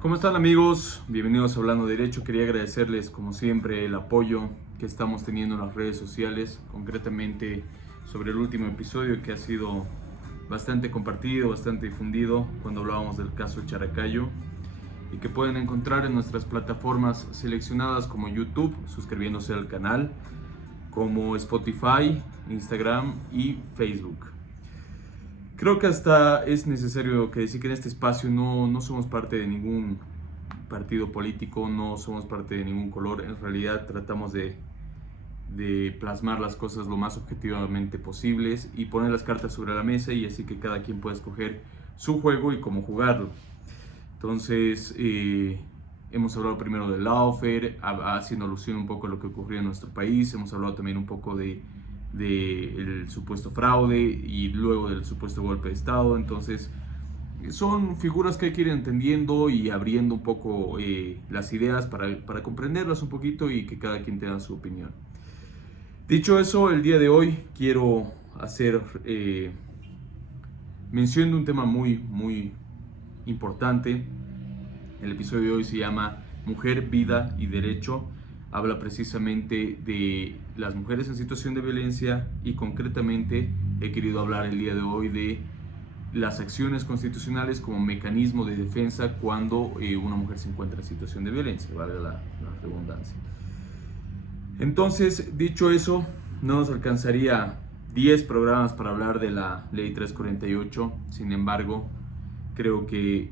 ¿Cómo están, amigos? Bienvenidos a Hablando Derecho. Quería agradecerles como siempre el apoyo que estamos teniendo en las redes sociales, concretamente sobre el último episodio que ha sido bastante compartido, bastante difundido cuando hablábamos del caso Characayo, y que pueden encontrar en nuestras plataformas seleccionadas como YouTube, suscribiéndose al canal, como Spotify, Instagram y Facebook. Creo que hasta es necesario que decir que en este espacio no somos parte de ningún partido político, no somos parte de ningún color. En realidad tratamos de plasmar las cosas lo más objetivamente posibles y poner las cartas sobre la mesa, y así que cada quien pueda escoger su juego y cómo jugarlo. Entonces, hemos hablado primero del lawfare, haciendo alusión un poco a lo que ocurrió en nuestro país. Hemos hablado también un poco del supuesto fraude y luego del supuesto golpe de Estado. Entonces, son figuras que hay que ir entendiendo y abriendo un poco las ideas para comprenderlas un poquito y que cada quien tenga su opinión. Dicho eso, el día de hoy quiero hacer mención de un tema muy importante. El episodio de hoy se llama Mujer, Vida y Derecho. Habla precisamente de las mujeres en situación de violencia, y concretamente he querido hablar el día de hoy de las acciones constitucionales como mecanismo de defensa cuando una mujer se encuentra en situación de violencia, valga la redundancia. Entonces, dicho eso, no nos alcanzaría 10 programas para hablar de la Ley 348. Sin embargo, creo que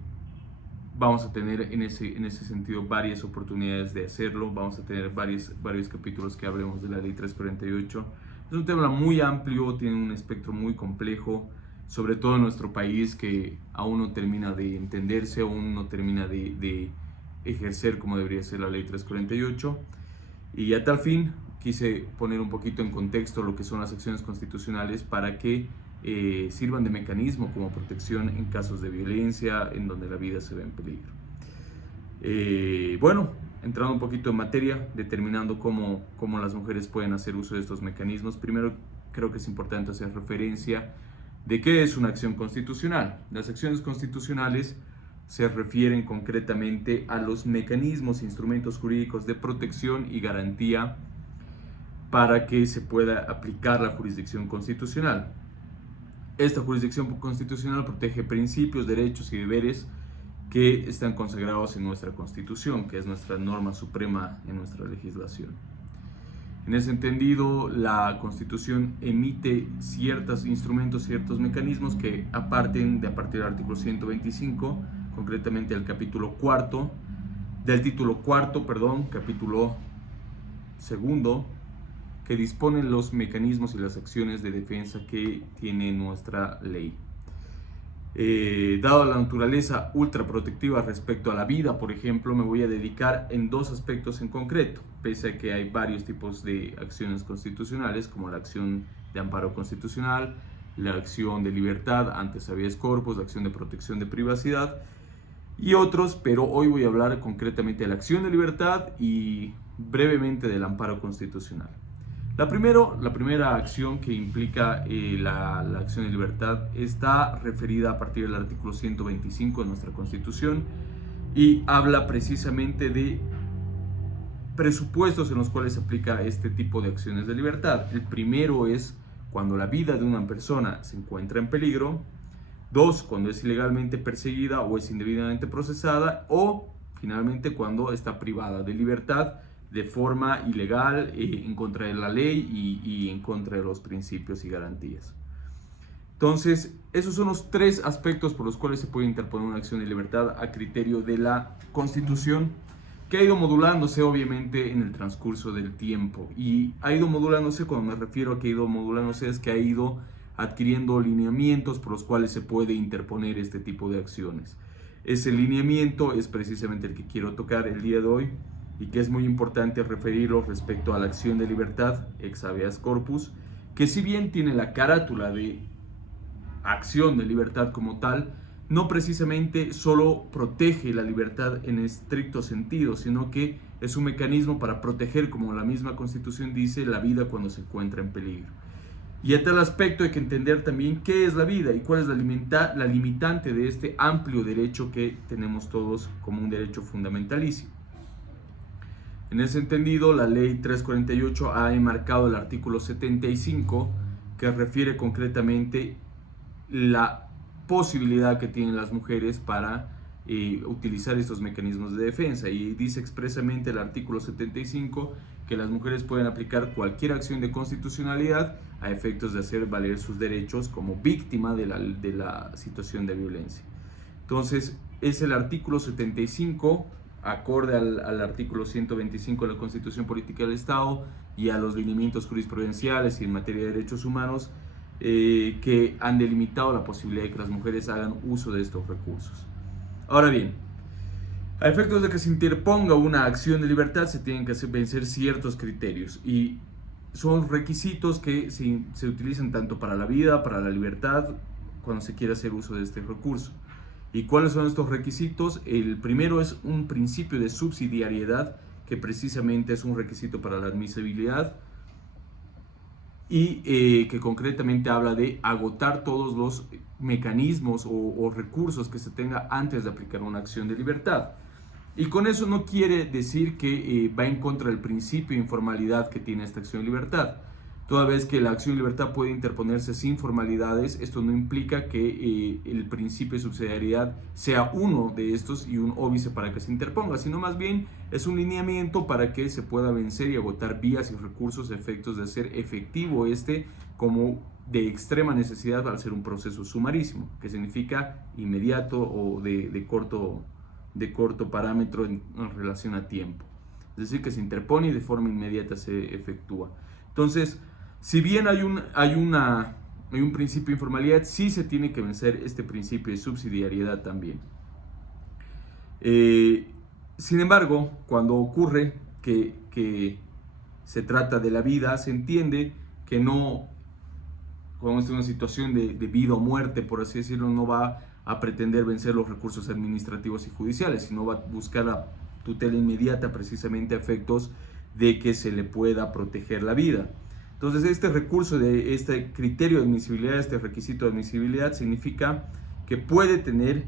vamos a tener en ese sentido varias oportunidades de hacerlo. Vamos a tener varios capítulos que hablemos de la Ley 348. Es un tema muy amplio, tiene un espectro muy complejo, sobre todo en nuestro país, que aún no termina de entenderse, aún no termina de ejercer como debería ser la Ley 348. Y a tal fin quise poner un poquito en contexto lo que son las acciones constitucionales para que sirvan de mecanismo como protección en casos de violencia en donde la vida se ve en peligro. Bueno, entrando un poquito en materia, determinando cómo las mujeres pueden hacer uso de estos mecanismos, primero creo que es importante hacer referencia de qué es una acción constitucional. Las acciones constitucionales se refieren concretamente a los mecanismos e instrumentos jurídicos de protección y garantía para que se pueda aplicar la jurisdicción constitucional. Esta jurisdicción constitucional protege principios, derechos y deberes que están consagrados en nuestra Constitución, que es nuestra norma suprema en nuestra legislación. En ese entendido, la Constitución emite ciertos instrumentos, ciertos mecanismos que parten a partir del artículo 125, concretamente del título cuarto, capítulo segundo, que disponen los mecanismos y las acciones de defensa que tiene nuestra ley. Dado la naturaleza ultraprotectiva respecto a la vida, por ejemplo, me voy a dedicar en dos aspectos en concreto, pese a que hay varios tipos de acciones constitucionales, como la acción de amparo constitucional, la acción de libertad ante habeas corpus, la acción de protección de privacidad y otros, pero hoy voy a hablar concretamente de la acción de libertad y brevemente del amparo constitucional. La primera acción que implica la acción de libertad está referida a partir del artículo 125 de nuestra Constitución y habla precisamente de presupuestos en los cuales se aplica este tipo de acciones de libertad. El primero es cuando la vida de una persona se encuentra en peligro. Dos, cuando es ilegalmente perseguida o es indebidamente procesada. O, finalmente, cuando está privada de libertad de forma ilegal, en contra de la ley y en contra de los principios y garantías. Entonces, esos son los tres aspectos por los cuales se puede interponer una acción de libertad a criterio de la Constitución, que ha ido modulándose obviamente en el transcurso del tiempo. Y ha ido modulándose, cuando me refiero a que ha ido modulándose, es que ha ido adquiriendo lineamientos por los cuales se puede interponer este tipo de acciones. Ese lineamiento es precisamente el que quiero tocar el día de hoy, y que es muy importante referirlo respecto a la acción de libertad, ex habeas corpus, que si bien tiene la carátula de acción de libertad como tal, no precisamente solo protege la libertad en estricto sentido, sino que es un mecanismo para proteger, como la misma Constitución dice, la vida cuando se encuentra en peligro. Y a tal aspecto hay que entender también qué es la vida y cuál es la limitante de este amplio derecho que tenemos todos como un derecho fundamentalísimo. En ese entendido, la ley 348 ha enmarcado el artículo 75, que refiere concretamente la posibilidad que tienen las mujeres para utilizar estos mecanismos de defensa, y dice expresamente el artículo 75 que las mujeres pueden aplicar cualquier acción de constitucionalidad a efectos de hacer valer sus derechos como víctima de la situación de violencia. Entonces es el artículo 75, acorde al artículo 125 de la Constitución Política del Estado y a los lineamientos jurisprudenciales y en materia de derechos humanos, que han delimitado la posibilidad de que las mujeres hagan uso de estos recursos. Ahora bien, a efectos de que se interponga una acción de libertad se tienen que vencer ciertos criterios, y son requisitos que se utilizan tanto para la vida, para la libertad, cuando se quiere hacer uso de este recurso. ¿Y cuáles son estos requisitos? El primero es un principio de subsidiariedad, que precisamente es un requisito para la admisibilidad, y que concretamente habla de agotar todos los mecanismos o recursos que se tenga antes de aplicar una acción de libertad. Y con eso no quiere decir que va en contra del principio de informalidad que tiene esta acción de libertad. Toda vez que la acción de libertad puede interponerse sin formalidades, esto no implica que el principio de subsidiariedad sea uno de estos y un óbice para que se interponga, sino más bien es un lineamiento para que se pueda vencer y agotar vías y recursos a efectos de hacer efectivo como de extrema necesidad al ser un proceso sumarísimo, que significa inmediato o de corto parámetro en relación a tiempo. Es decir, que se interpone y de forma inmediata se efectúa. Entonces, si bien hay un principio de informalidad, sí se tiene que vencer este principio de subsidiariedad también. Sin embargo, cuando ocurre que se trata de la vida, se entiende que no, cuando es una situación de vida o muerte, por así decirlo, no va a pretender vencer los recursos administrativos y judiciales, sino va a buscar la tutela inmediata precisamente a efectos de que se le pueda proteger la vida. Entonces, este recurso, este criterio de admisibilidad, este requisito de admisibilidad, significa que puede tener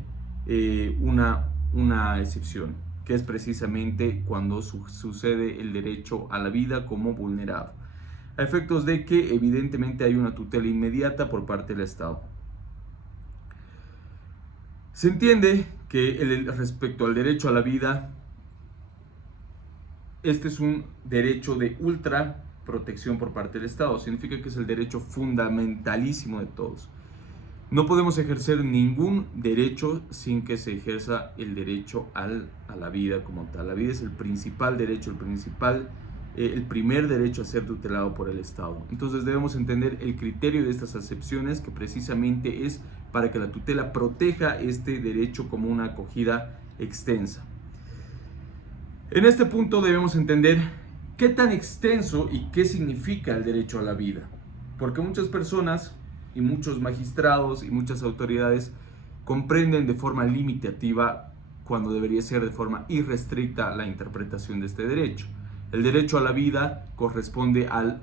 una excepción, que es precisamente cuando sucede el derecho a la vida como vulnerado, a efectos de que evidentemente hay una tutela inmediata por parte del Estado. Se entiende que respecto al derecho a la vida, este es un derecho de ultra protección por parte del Estado. Significa que es el derecho fundamentalísimo de todos. No podemos ejercer ningún derecho sin que se ejerza el derecho a la vida como tal. La vida es el principal derecho, el primer derecho a ser tutelado por el Estado. Entonces debemos entender el criterio de estas acepciones, que precisamente es para que la tutela proteja este derecho como una acogida extensa. En este punto debemos entender qué tan extenso y qué significa el derecho a la vida, porque muchas personas y muchos magistrados y muchas autoridades comprenden de forma limitativa cuando debería ser de forma irrestricta la interpretación de este derecho. El derecho a la vida corresponde a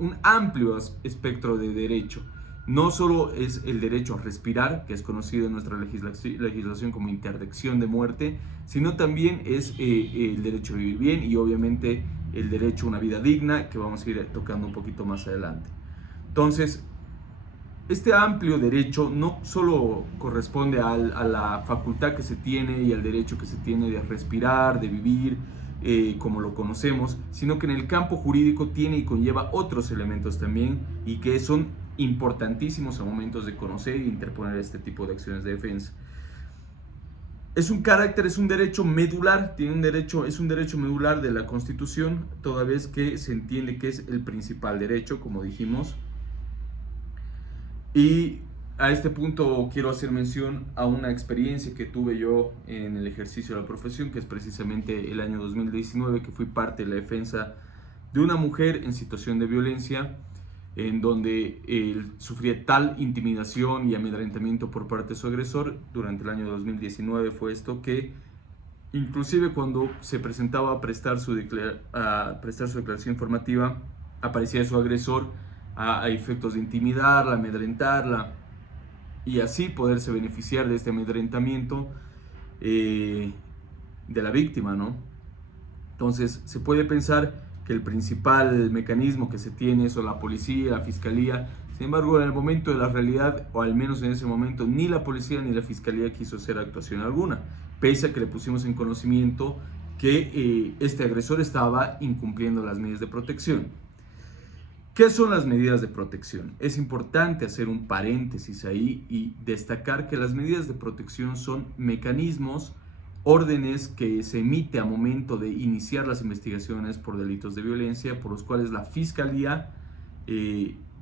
un amplio espectro de derecho. No solo es el derecho a respirar, que es conocido en nuestra legislación como interdicción de muerte, sino también es el derecho a vivir bien y obviamente el derecho a una vida digna, que vamos a ir tocando un poquito más adelante. Entonces, este amplio derecho no solo corresponde a la facultad que se tiene y al derecho que se tiene de respirar, de vivir, como lo conocemos, sino que en el campo jurídico tiene y conlleva otros elementos también, y que son importantísimos a momentos de conocer e interponer este tipo de acciones de defensa. Es un derecho medular, es un derecho medular de la Constitución, toda vez que se entiende que es el principal derecho, como dijimos. Y a este punto quiero hacer mención a una experiencia que tuve yo en el ejercicio de la profesión, que es precisamente el año 2019, que fui parte de la defensa de una mujer en situación de violencia, en donde sufría tal intimidación y amedrentamiento por parte de su agresor. Durante el año 2019 fue esto, que inclusive cuando se presentaba a prestar su declaración informativa, aparecía su agresor a efectos de intimidarla, amedrentarla y así poderse beneficiar de este amedrentamiento de la víctima, ¿no? Entonces se puede pensar que el principal mecanismo que se tiene es la policía, la fiscalía. Sin embargo, en el momento de la realidad, o al menos en ese momento, ni la policía ni la fiscalía quiso hacer actuación alguna, pese a que le pusimos en conocimiento que este agresor estaba incumpliendo las medidas de protección. ¿Qué son las medidas de protección? Es importante hacer un paréntesis ahí y destacar que las medidas de protección son mecanismos, órdenes que se emite a momento de iniciar las investigaciones por delitos de violencia, por los cuales la Fiscalía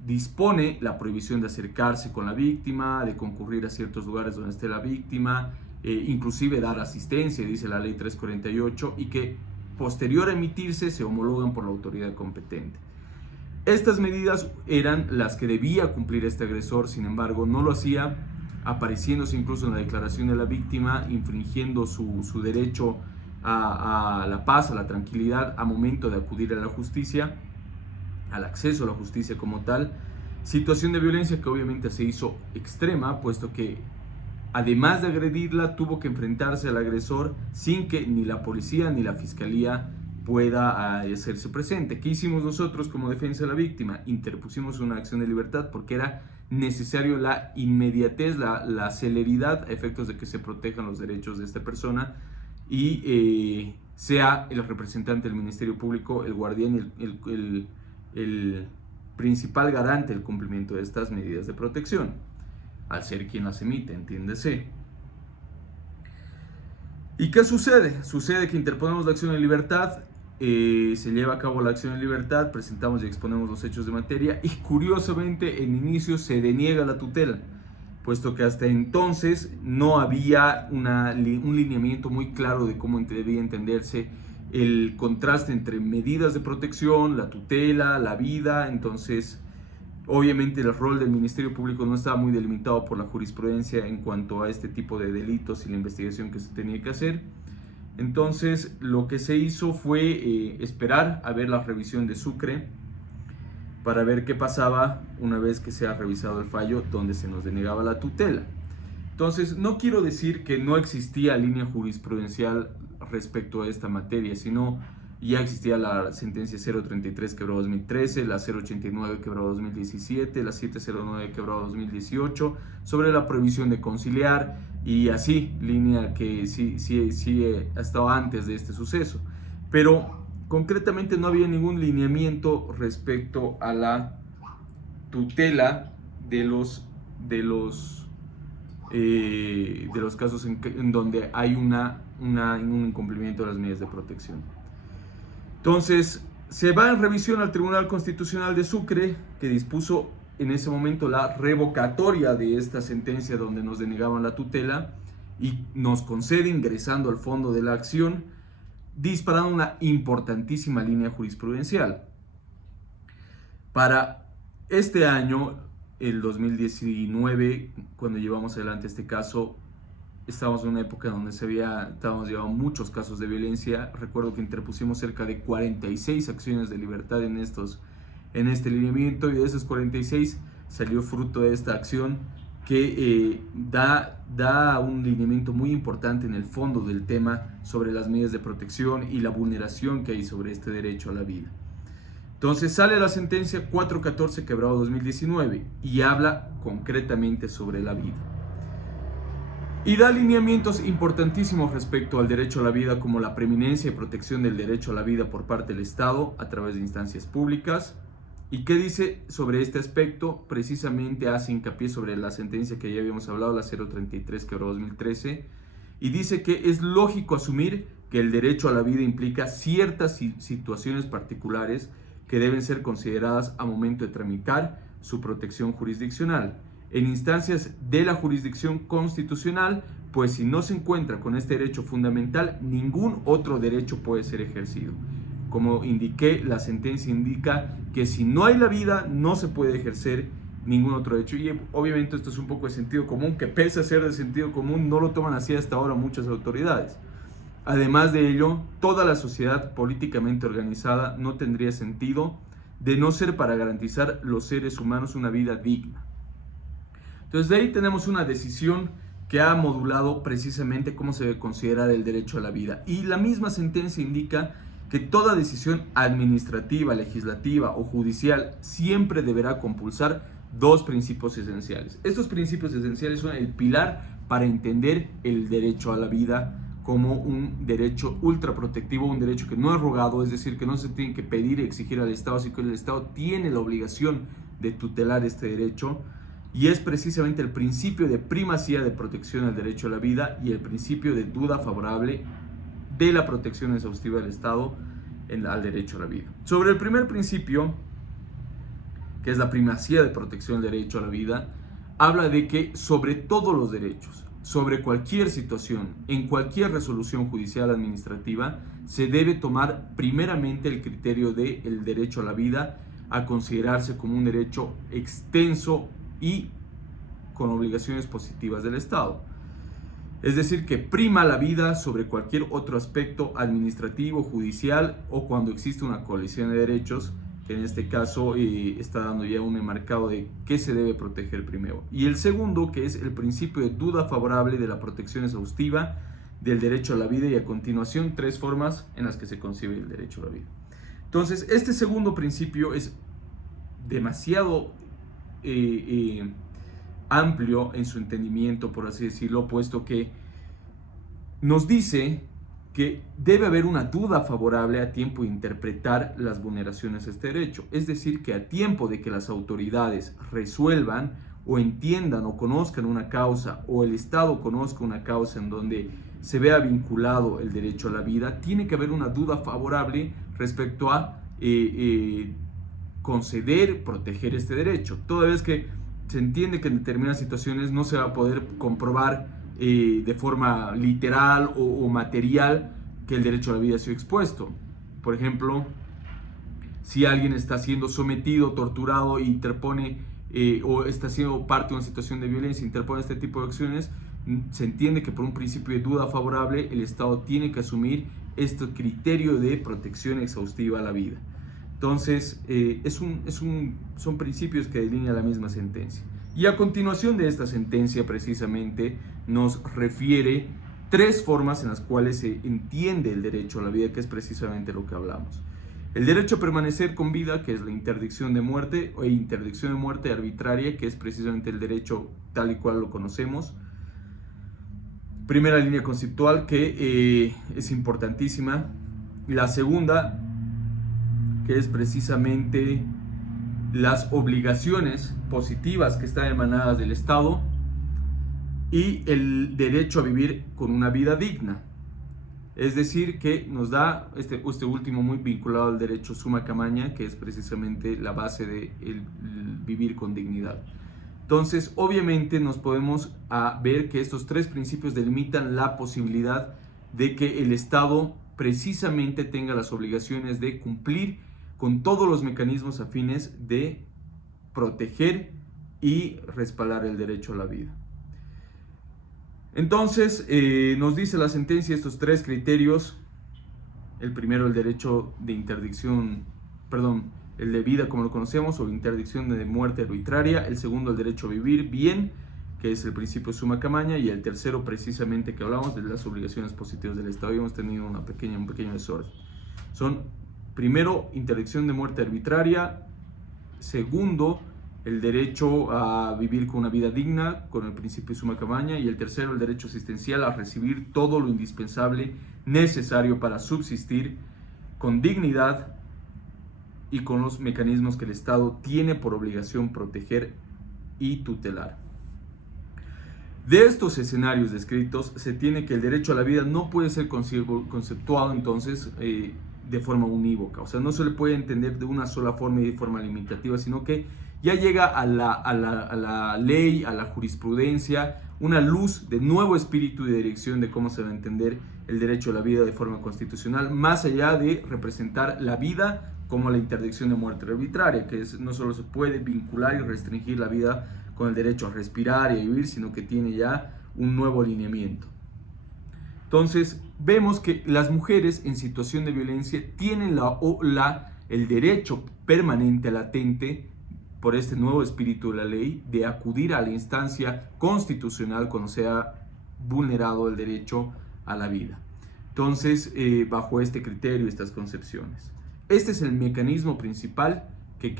dispone la prohibición de acercarse con la víctima, de concurrir a ciertos lugares donde esté la víctima, inclusive dar asistencia, dice la ley 348, y que posterior a emitirse se homologan por la autoridad competente. Estas medidas eran las que debía cumplir este agresor, sin embargo no lo hacía, apareciéndose incluso en la declaración de la víctima, infringiendo su derecho a la paz, a la tranquilidad, a momento de acudir a la justicia, al acceso a la justicia como tal. Situación de violencia que obviamente se hizo extrema, puesto que además de agredirla, tuvo que enfrentarse al agresor sin que ni la policía ni la fiscalía pueda hacerse presente. ¿Qué hicimos nosotros como defensa de la víctima? Interpusimos una acción de libertad porque era necesario la inmediatez, la celeridad a efectos de que se protejan los derechos de esta persona y sea el representante del Ministerio Público, el guardián y el principal garante del cumplimiento de estas medidas de protección, al ser quien las emite, entiéndese. ¿Y qué sucede? Sucede que interponemos la acción de libertad, se lleva a cabo la acción de libertad, presentamos y exponemos los hechos de materia y curiosamente en inicio se deniega la tutela, puesto que hasta entonces no había un lineamiento muy claro de cómo debía entenderse el contraste entre medidas de protección, la tutela, la vida. Entonces obviamente el rol del Ministerio Público no estaba muy delimitado por la jurisprudencia en cuanto a este tipo de delitos y la investigación que se tenía que hacer. Entonces lo que se hizo fue esperar a ver la revisión de Sucre para ver qué pasaba una vez que se ha revisado el fallo donde se nos denegaba la tutela. Entonces no quiero decir que no existía línea jurisprudencial respecto a esta materia, sino ya existía la sentencia 033/2013, la 089/2017, la 709/2018 sobre la prohibición de conciliar y así, línea que sí ha estado antes de este suceso. Pero concretamente no había ningún lineamiento respecto a la tutela de los casos en donde hay un incumplimiento de las medidas de protección. Entonces, se va en revisión al Tribunal Constitucional de Sucre, que dispuso en ese momento la revocatoria de esta sentencia donde nos denegaban la tutela y nos concede, ingresando al fondo de la acción, disparando una importantísima línea jurisprudencial. Para este año, el 2019, cuando llevamos adelante este caso, estábamos en una época donde estábamos llevando muchos casos de violencia. Recuerdo que interpusimos cerca de 46 acciones de libertad en este lineamiento, y de esas 46 salió fruto de esta acción que da un lineamiento muy importante en el fondo del tema sobre las medidas de protección y la vulneración que hay sobre este derecho a la vida. Entonces sale la sentencia 414/2019 y habla concretamente sobre la vida. Y da lineamientos importantísimos respecto al derecho a la vida, como la preeminencia y protección del derecho a la vida por parte del Estado a través de instancias públicas. ¿Y qué dice sobre este aspecto? Precisamente hace hincapié sobre la sentencia que ya habíamos hablado, la 033/2013, y dice que es lógico asumir que el derecho a la vida implica ciertas situaciones particulares que deben ser consideradas a momento de tramitar su protección jurisdiccional en instancias de la jurisdicción constitucional, pues si no se encuentra con este derecho fundamental, ningún otro derecho puede ser ejercido. Como indiqué, la sentencia indica que si no hay la vida, no se puede ejercer ningún otro derecho. Y obviamente esto es un poco de sentido común, que pese a ser de sentido común, no lo toman así hasta ahora muchas autoridades. Además de ello, toda la sociedad políticamente organizada no tendría sentido de no ser para garantizar los seres humanos una vida digna. Entonces de ahí tenemos una decisión que ha modulado precisamente cómo se debe considerar el derecho a la vida. Y la misma sentencia indica que toda decisión administrativa, legislativa o judicial siempre deberá compulsar dos principios esenciales. Estos principios esenciales son el pilar para entender el derecho a la vida como un derecho ultraprotectivo, un derecho que no es rogado, es decir, que no se tiene que pedir y exigir al Estado, así que el Estado tiene la obligación de tutelar este derecho, y es precisamente el principio de primacía de protección al derecho a la vida y el principio de duda favorable de la protección exhaustiva del Estado al derecho a la vida. Sobre el primer principio, que es la primacía de protección al derecho a la vida, habla de que sobre todos los derechos, sobre cualquier situación, en cualquier resolución judicial administrativa, se debe tomar primeramente el criterio del derecho a la vida a considerarse como un derecho extenso y con obligaciones positivas del Estado. Es decir, que prima la vida sobre cualquier otro aspecto administrativo, judicial o cuando existe una colisión de derechos, que en este caso está dando ya un enmarcado de qué se debe proteger primero. Y el segundo, que es el principio de duda favorable de la protección exhaustiva del derecho a la vida, y a continuación tres formas en las que se concibe el derecho a la vida. Entonces, este segundo principio es demasiado amplio en su entendimiento, por así decirlo, puesto que nos dice que debe haber una duda favorable a tiempo de interpretar las vulneraciones a este derecho. Es decir, que a tiempo de que las autoridades resuelvan o entiendan o conozcan una causa, o el Estado conozca una causa en donde se vea vinculado el derecho a la vida, tiene que haber una duda favorable respecto a conceder, proteger este derecho. Toda vez que se entiende que en determinadas situaciones no se va a poder comprobar de forma literal o material que el derecho a la vida ha sido expuesto. Por ejemplo, si alguien está siendo sometido, torturado e interpone o está siendo parte de una situación de violencia, interpone este tipo de acciones, se entiende que por un principio de duda favorable el Estado tiene que asumir este criterio de protección exhaustiva a la vida. Entonces, son principios que delinea la misma sentencia. Y a continuación de esta sentencia, precisamente, nos refiere tres formas en las cuales se entiende el derecho a la vida, que es precisamente lo que hablamos. El derecho a permanecer con vida, que es la interdicción de muerte, o interdicción de muerte arbitraria, que es precisamente el derecho tal y cual lo conocemos. Primera línea conceptual que es importantísima. La segunda, que es precisamente las obligaciones positivas que están emanadas del Estado, y el derecho a vivir con una vida digna. Es decir, que nos da este último muy vinculado al derecho summa camaña, que es precisamente la base de el vivir con dignidad. Entonces, obviamente nos podemos ver que estos tres principios delimitan la posibilidad de que el Estado precisamente tenga las obligaciones de cumplir con todos los mecanismos afines de proteger y respaldar el derecho a la vida. Entonces, nos dice la sentencia estos tres criterios. El primero, el derecho de interdicción, el de vida como lo conocemos, o interdicción de muerte arbitraria. El segundo, el derecho a vivir bien, que es el principio summa camaña. Y el tercero, precisamente, que hablamos de las obligaciones positivas del Estado. Hemos tenido un pequeño desorden. Son, primero, interdicción de muerte arbitraria. Segundo, el derecho a vivir con una vida digna, con el principio summa camaña. Y el tercero, el derecho asistencial a recibir todo lo indispensable necesario para subsistir con dignidad y con los mecanismos que el Estado tiene por obligación proteger y tutelar. De estos escenarios descritos, se tiene que el derecho a la vida no puede ser conceptuado entonces de forma unívoca. O sea, no se le puede entender de una sola forma y de forma limitativa, sino que ya llega a la ley, a la jurisprudencia, una luz de nuevo espíritu y dirección de cómo se va a entender el derecho a la vida de forma constitucional, más allá de representar la vida como la interdicción de muerte arbitraria, que no solo se puede vincular y restringir la vida con el derecho a respirar y a vivir, sino que tiene ya un nuevo alineamiento. Entonces, vemos que las mujeres en situación de violencia tienen la el derecho permanente latente por este nuevo espíritu de la ley de acudir a la instancia constitucional cuando sea vulnerado el derecho a la vida. Entonces, bajo este criterio, estas concepciones. Este es el mecanismo principal que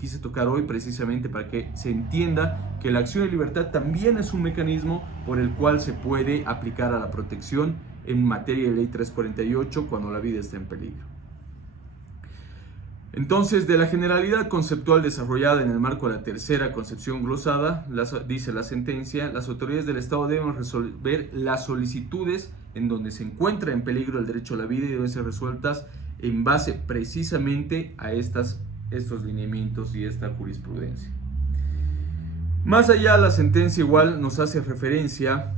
quise tocar hoy, precisamente para que se entienda que la acción de libertad también es un mecanismo por el cual se puede aplicar a la protección en materia de ley 348 cuando la vida está en peligro. Entonces, de la generalidad conceptual desarrollada en el marco de la tercera concepción glosada, dice la sentencia, las autoridades del Estado deben resolver las solicitudes en donde se encuentra en peligro el derecho a la vida y deben ser resueltas en base precisamente a estos lineamientos y esta jurisprudencia. Más allá, la sentencia igual nos hace referencia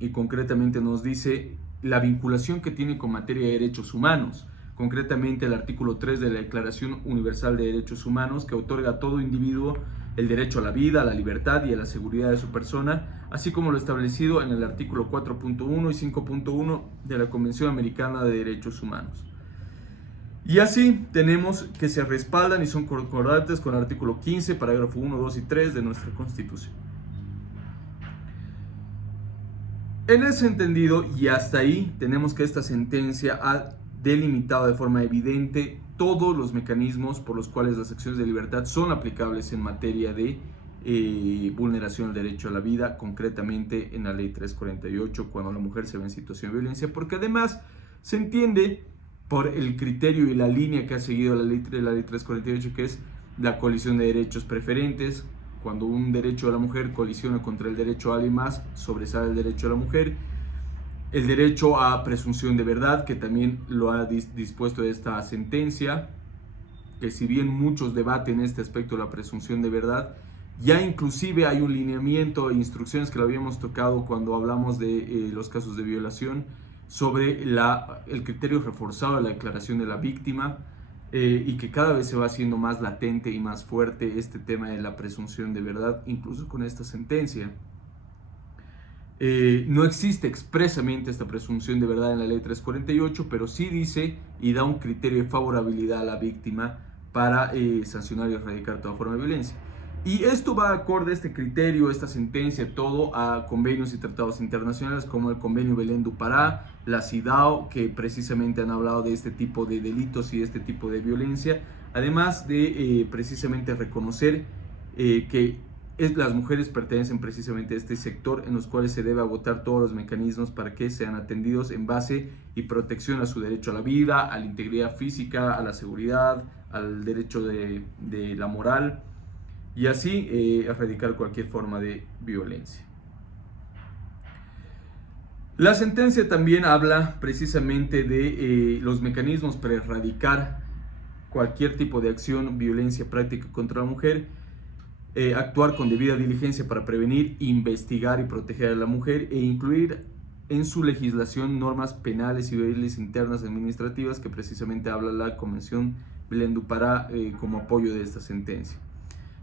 y concretamente nos dice la vinculación que tiene con materia de derechos humanos. Concretamente el artículo 3 de la Declaración Universal de Derechos Humanos, que otorga a todo individuo el derecho a la vida, a la libertad y a la seguridad de su persona, así como lo establecido en el artículo 4.1 y 5.1 de la Convención Americana de Derechos Humanos. Y así tenemos que se respaldan y son concordantes con el artículo 15, parágrafo 1, 2 y 3 de nuestra Constitución. En ese entendido, y hasta ahí, tenemos que esta sentencia ha delimitado de forma evidente todos los mecanismos por los cuales las acciones de libertad son aplicables en materia de vulneración del derecho a la vida, concretamente en la ley 348, cuando la mujer se ve en situación de violencia, porque además se entiende por el criterio y la línea que ha seguido la ley 348, que es la colisión de derechos preferentes. Cuando un derecho de la mujer colisiona contra el derecho a alguien más, sobresale el derecho de la mujer. El derecho a presunción de verdad, que también lo ha dispuesto esta sentencia, que si bien muchos debaten este aspecto de la presunción de verdad, ya inclusive hay un lineamiento e instrucciones que lo habíamos tocado cuando hablamos de los casos de violación, sobre el criterio reforzado de la declaración de la víctima, y que cada vez se va haciendo más latente y más fuerte este tema de la presunción de verdad, incluso con esta sentencia. No existe expresamente esta presunción de verdad en la ley 348, pero sí dice y da un criterio de favorabilidad a la víctima para sancionar y erradicar toda forma de violencia. Y esto va acorde a este criterio, esta sentencia, todo a convenios y tratados internacionales como el convenio Belén do Pará, la CIDAW, que precisamente han hablado de este tipo de delitos y de este tipo de violencia, además de precisamente reconocer que las mujeres pertenecen precisamente a este sector en los cuales se debe agotar todos los mecanismos para que sean atendidos en base y protección a su derecho a la vida, a la integridad física, a la seguridad, al derecho de la moral, y así erradicar cualquier forma de violencia. La sentencia también habla precisamente de los mecanismos para erradicar cualquier tipo de acción, violencia práctica contra la mujer, actuar con debida diligencia para prevenir, investigar y proteger a la mujer e incluir en su legislación normas penales y leyes internas administrativas que precisamente habla la Convención Belén do Pará como apoyo de esta sentencia.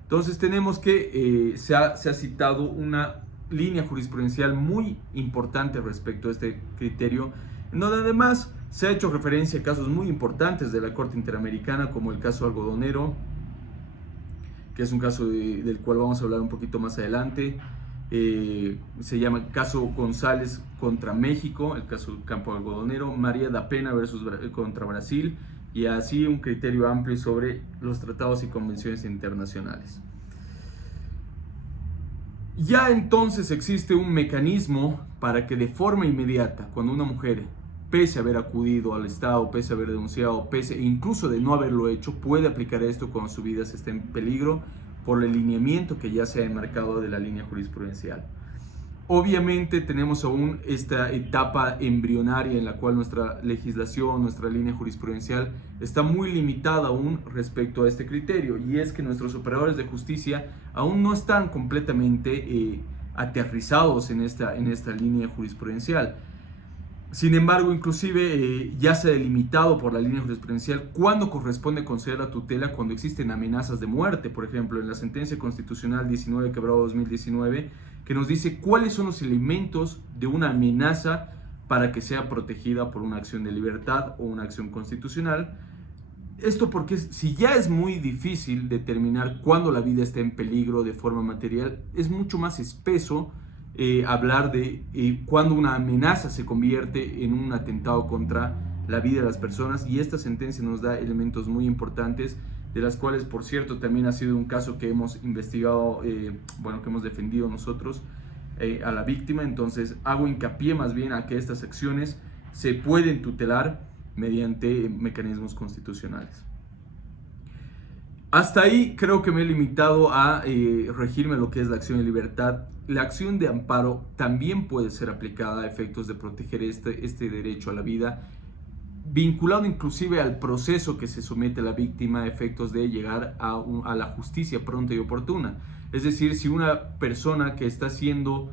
Entonces tenemos que se ha citado una línea jurisprudencial muy importante respecto a este criterio, en donde además se ha hecho referencia a casos muy importantes de la Corte Interamericana, como el caso Algodonero, que es un caso del cual vamos a hablar un poquito más adelante. Se llama caso González contra México, el caso Campo Algodonero, María da Pena contra Brasil, y así un criterio amplio sobre los tratados y convenciones internacionales. Ya entonces existe un mecanismo para que de forma inmediata, cuando una mujer, pese a haber acudido al Estado, pese a haber denunciado, pese incluso de no haberlo hecho, puede aplicar esto cuando su vida se está en peligro por el lineamiento que ya se ha enmarcado de la línea jurisprudencial. Obviamente tenemos aún esta etapa embrionaria en la cual nuestra legislación, nuestra línea jurisprudencial está muy limitada aún respecto a este criterio, y es que nuestros operadores de justicia aún no están completamente aterrizados en esta línea jurisprudencial. Sin embargo, inclusive ya se ha delimitado por la línea jurisprudencial cuándo corresponde conceder la tutela cuando existen amenazas de muerte. Por ejemplo, en la sentencia constitucional 19/2019, que nos dice cuáles son los elementos de una amenaza para que sea protegida por una acción de libertad o una acción constitucional, Esto porque si ya es muy difícil determinar cuándo la vida está en peligro de forma material, es mucho más espeso hablar de cuándo una amenaza se convierte en un atentado contra la vida de las personas, y esta sentencia nos da elementos muy importantes, de las cuales, por cierto, también ha sido un caso que hemos investigado, que hemos defendido nosotros a la víctima. Entonces hago hincapié más bien a que estas acciones se pueden tutelar mediante mecanismos constitucionales. Hasta ahí creo que me he limitado a regirme lo que es la acción de libertad. La acción de amparo también puede ser aplicada a efectos de proteger este derecho a la vida, vinculado inclusive al proceso que se somete a la víctima a efectos de llegar a la justicia pronta y oportuna. Es decir, si una persona que está haciendo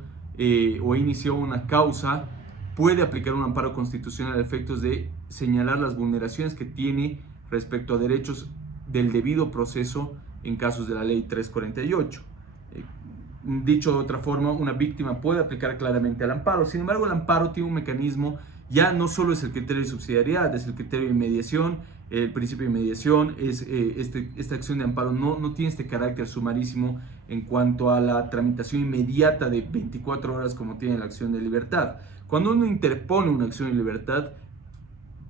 o inició una causa puede aplicar un amparo constitucional a efectos de señalar las vulneraciones que tiene respecto a derechos del debido proceso en casos de la ley 348. Dicho de otra forma, una víctima puede aplicar claramente al amparo. Sin embargo, el amparo tiene un mecanismo, ya no solo es el criterio de subsidiariedad, es el criterio de mediación, el principio de mediación, esta acción de amparo no tiene este carácter sumarísimo en cuanto a la tramitación inmediata de 24 horas como tiene la acción de libertad. Cuando uno interpone una acción de libertad,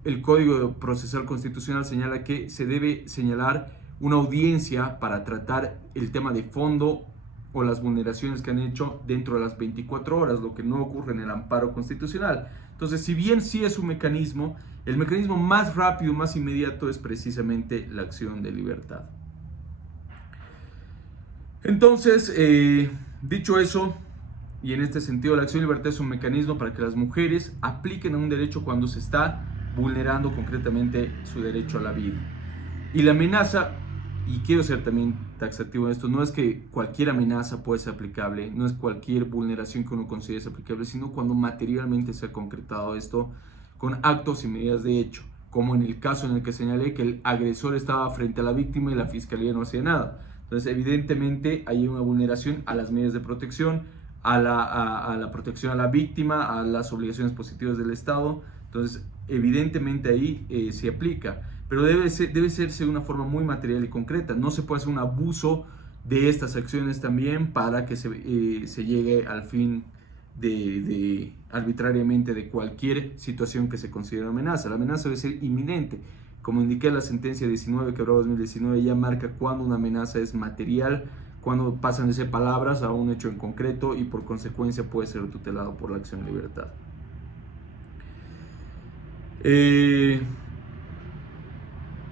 el Código Procesal Constitucional señala que se debe señalar una audiencia para tratar el tema de fondo o las vulneraciones que han hecho dentro de las 24 horas, lo que no ocurre en el amparo constitucional. Entonces, si bien sí es un mecanismo, el mecanismo más rápido, más inmediato es precisamente la acción de libertad. Entonces, dicho eso, y en este sentido, la acción de libertad es un mecanismo para que las mujeres apliquen a un derecho cuando se está vulnerando concretamente su derecho a la vida. Y la amenaza, y quiero ser también taxativo en esto, no es que cualquier amenaza puede ser aplicable, no es cualquier vulneración que uno considere aplicable, sino cuando materialmente se ha concretado esto con actos y medidas de hecho, como en el caso en el que señalé que el agresor estaba frente a la víctima y la fiscalía no hacía nada. Entonces, evidentemente, hay una vulneración a las medidas de protección, a la protección a la víctima, a las obligaciones positivas del Estado. Entonces, evidentemente ahí se aplica, pero debe serse de una forma muy material y concreta. No se puede hacer un abuso de estas acciones también para que se llegue al fin arbitrariamente de cualquier situación que se considere amenaza. La amenaza debe ser inminente. Como indiqué, la sentencia 19 que habló 2019 ya marca cuando una amenaza es material, cuando pasan de ser palabras a un hecho en concreto, y por consecuencia puede ser tutelado por la acción de libertad.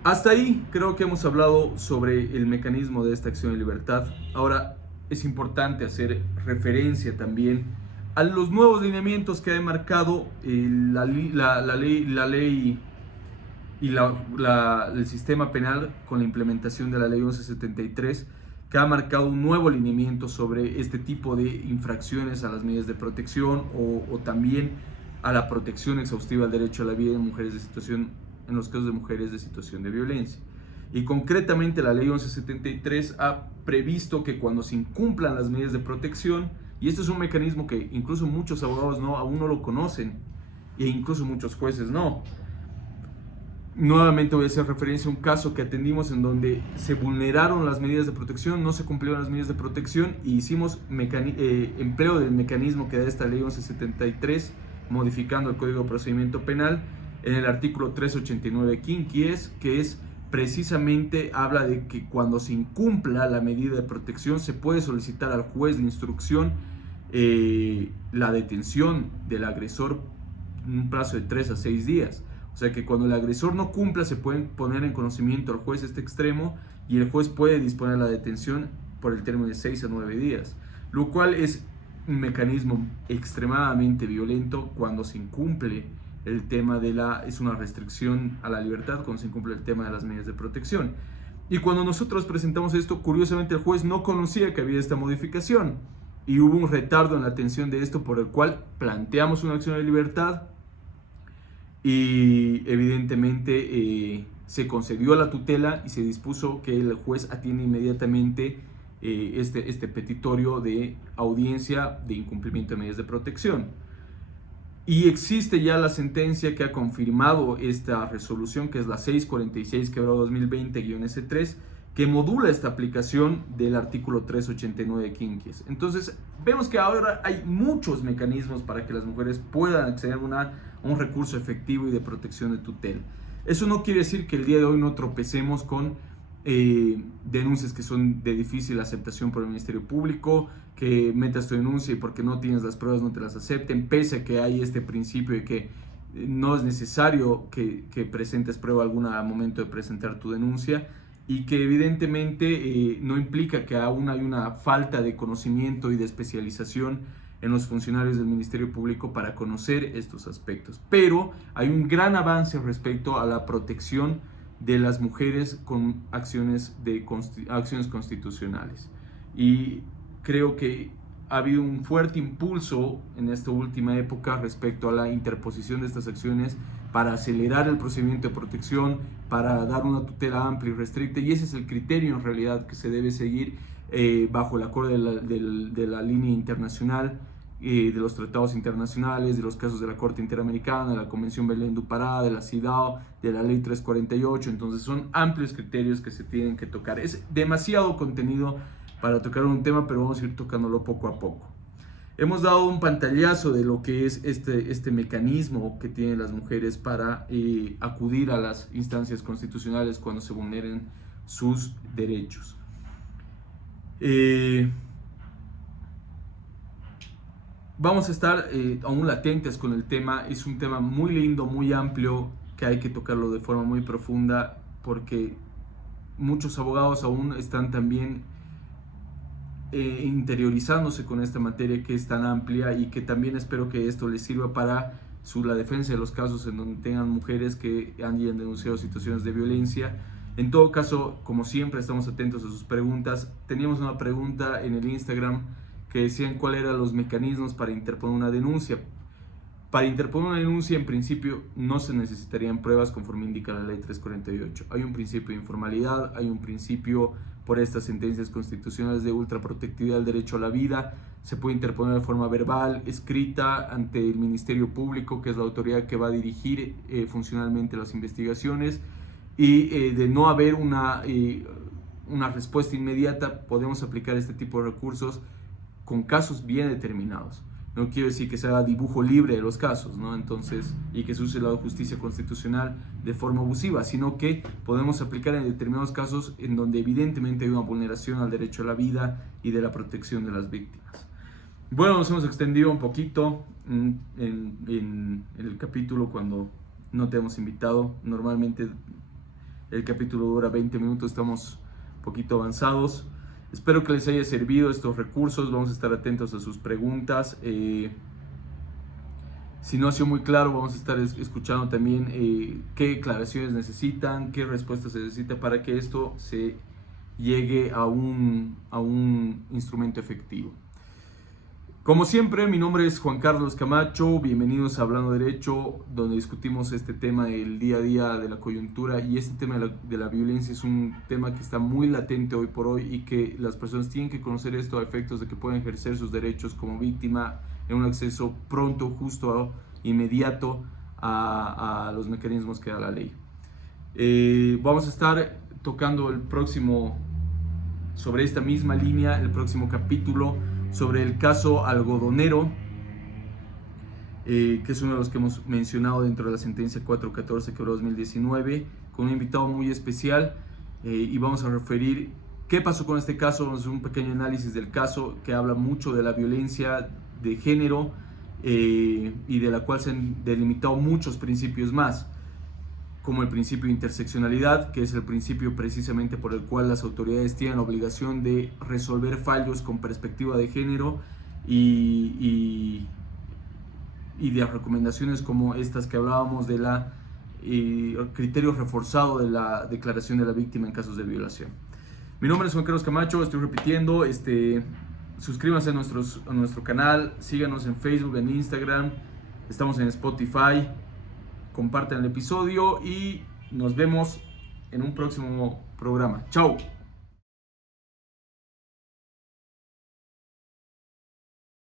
Hasta ahí creo que hemos hablado sobre el mecanismo de esta acción de libertad. Ahora es importante hacer referencia también a los nuevos lineamientos que ha marcado la ley y el sistema penal con la implementación de la ley 1173, que ha marcado un nuevo lineamiento sobre este tipo de infracciones a las medidas de protección o también a la protección exhaustiva del derecho a la vida en los casos de mujeres de situación de violencia. Y concretamente la ley 1173 ha previsto que cuando se incumplan las medidas de protección, y este es un mecanismo que incluso muchos abogados aún no lo conocen, e incluso muchos jueces no. Nuevamente voy a hacer referencia a un caso que atendimos en donde se vulneraron las medidas de protección, no se cumplieron las medidas de protección, y hicimos empleo del mecanismo que da esta ley 1173, modificando el Código de Procedimiento Penal en el artículo 389 quinquies, que es precisamente habla de que cuando se incumpla la medida de protección se puede solicitar al juez de instrucción la detención del agresor en un plazo de 3 a 6 días. O sea que cuando el agresor no cumpla, se puede poner en conocimiento al juez este extremo, y el juez puede disponer la detención por el término de 6 a 9 días, lo cual es un mecanismo extremadamente violento cuando se incumple el tema es una restricción a la libertad, cuando se incumple el tema de las medidas de protección. Y cuando nosotros presentamos esto, curiosamente el juez no conocía que había esta modificación, y hubo un retardo en la atención de esto, por el cual planteamos una acción de libertad, y evidentemente se concedió la tutela y se dispuso que el juez atienda inmediatamente este petitorio de audiencia de incumplimiento de medidas de protección. Y existe ya la sentencia que ha confirmado esta resolución, que es la 646/2020-S3, que modula esta aplicación del artículo 389 de Quinquies. Entonces, vemos que ahora hay muchos mecanismos para que las mujeres puedan acceder a un recurso efectivo y de protección de tutela. Eso no quiere decir que el día de hoy no tropecemos con denuncias que son de difícil aceptación por el Ministerio Público, que metas tu denuncia y porque no tienes las pruebas no te las acepten, pese a que hay este principio de que no es necesario que presentes prueba alguna al momento de presentar tu denuncia, y que evidentemente no implica que aún hay una falta de conocimiento y de especialización en los funcionarios del Ministerio Público para conocer estos aspectos. Pero hay un gran avance respecto a la protección de las mujeres con acciones constitucionales. Y creo que ha habido un fuerte impulso en esta última época respecto a la interposición de estas acciones para acelerar el procedimiento de protección, para dar una tutela amplia y restricta, y ese es el criterio en realidad que se debe seguir bajo el acuerdo de la línea internacional, de los tratados internacionales, de los casos de la Corte Interamericana, de la Convención Belén do Pará, de la CIDAW, de la Ley 348. Entonces son amplios criterios que se tienen que tocar. Es demasiado contenido para tocar un tema, pero vamos a ir tocándolo poco a poco. Hemos dado un pantallazo de lo que es este mecanismo que tienen las mujeres para acudir a las instancias constitucionales cuando se vulneren sus derechos. Vamos a estar aún latentes con el tema. Es un tema muy lindo, muy amplio, que hay que tocarlo de forma muy profunda, porque muchos abogados aún están también interiorizándose con esta materia que es tan amplia, y que también espero que esto les sirva para la defensa de los casos en donde tengan mujeres que hayan denunciado situaciones de violencia. En todo caso, como siempre, estamos atentos a sus preguntas. Teníamos una pregunta en el Instagram que decían cuáles eran los mecanismos para interponer una denuncia. Para interponer una denuncia, en principio, no se necesitarían pruebas conforme indica la Ley 348. Hay un principio de informalidad, hay un principio por estas sentencias constitucionales de ultraprotectividad del derecho a la vida. Se puede interponer de forma verbal, escrita, ante el Ministerio Público, que es la autoridad que va a dirigir funcionalmente las investigaciones. Y de no haber una respuesta inmediata, podemos aplicar este tipo de recursos con casos bien determinados. No quiero decir que se haga dibujo libre de los casos, ¿no? Entonces, y que se use la justicia constitucional de forma abusiva, sino que podemos aplicar en determinados casos en donde evidentemente hay una vulneración al derecho a la vida y de la protección de las víctimas. Bueno, nos hemos extendido un poquito en el capítulo cuando no te hemos invitado. Normalmente el capítulo dura 20 minutos, estamos un poquito avanzados. Espero que les haya servido estos recursos. Vamos a estar atentos a sus preguntas. Si no ha sido muy claro, vamos a estar escuchando también qué declaraciones necesitan, qué respuestas se necesita para que esto se llegue a un instrumento efectivo. Como siempre, mi nombre es Juan Carlos Camacho. Bienvenidos a Hablando Derecho, donde discutimos este tema del día a día, de la coyuntura, y este tema de la violencia es un tema que está muy latente hoy por hoy, y que las personas tienen que conocer esto a efectos de que puedan ejercer sus derechos como víctima en un acceso pronto, justo, inmediato a los mecanismos que da la ley. Vamos a estar tocando sobre esta misma línea, el próximo capítulo, sobre el caso Algodonero, que es uno de los que hemos mencionado dentro de la sentencia 414/2019, con un invitado muy especial, y vamos a referir qué pasó con este caso. Vamos a hacer un pequeño análisis del caso que habla mucho de la violencia de género, y de la cual se han delimitado muchos principios más, como el principio de interseccionalidad, que es el principio precisamente por el cual las autoridades tienen la obligación de resolver fallos con perspectiva de género, y de recomendaciones como estas que hablábamos de criterio reforzado de la declaración de la víctima en casos de violación. Mi nombre es Juan Carlos Camacho, estoy repitiendo, suscríbanse a nuestro canal, síganos en Facebook, en Instagram, estamos en Spotify. Compartan el episodio y nos vemos en un próximo programa. ¡Chao!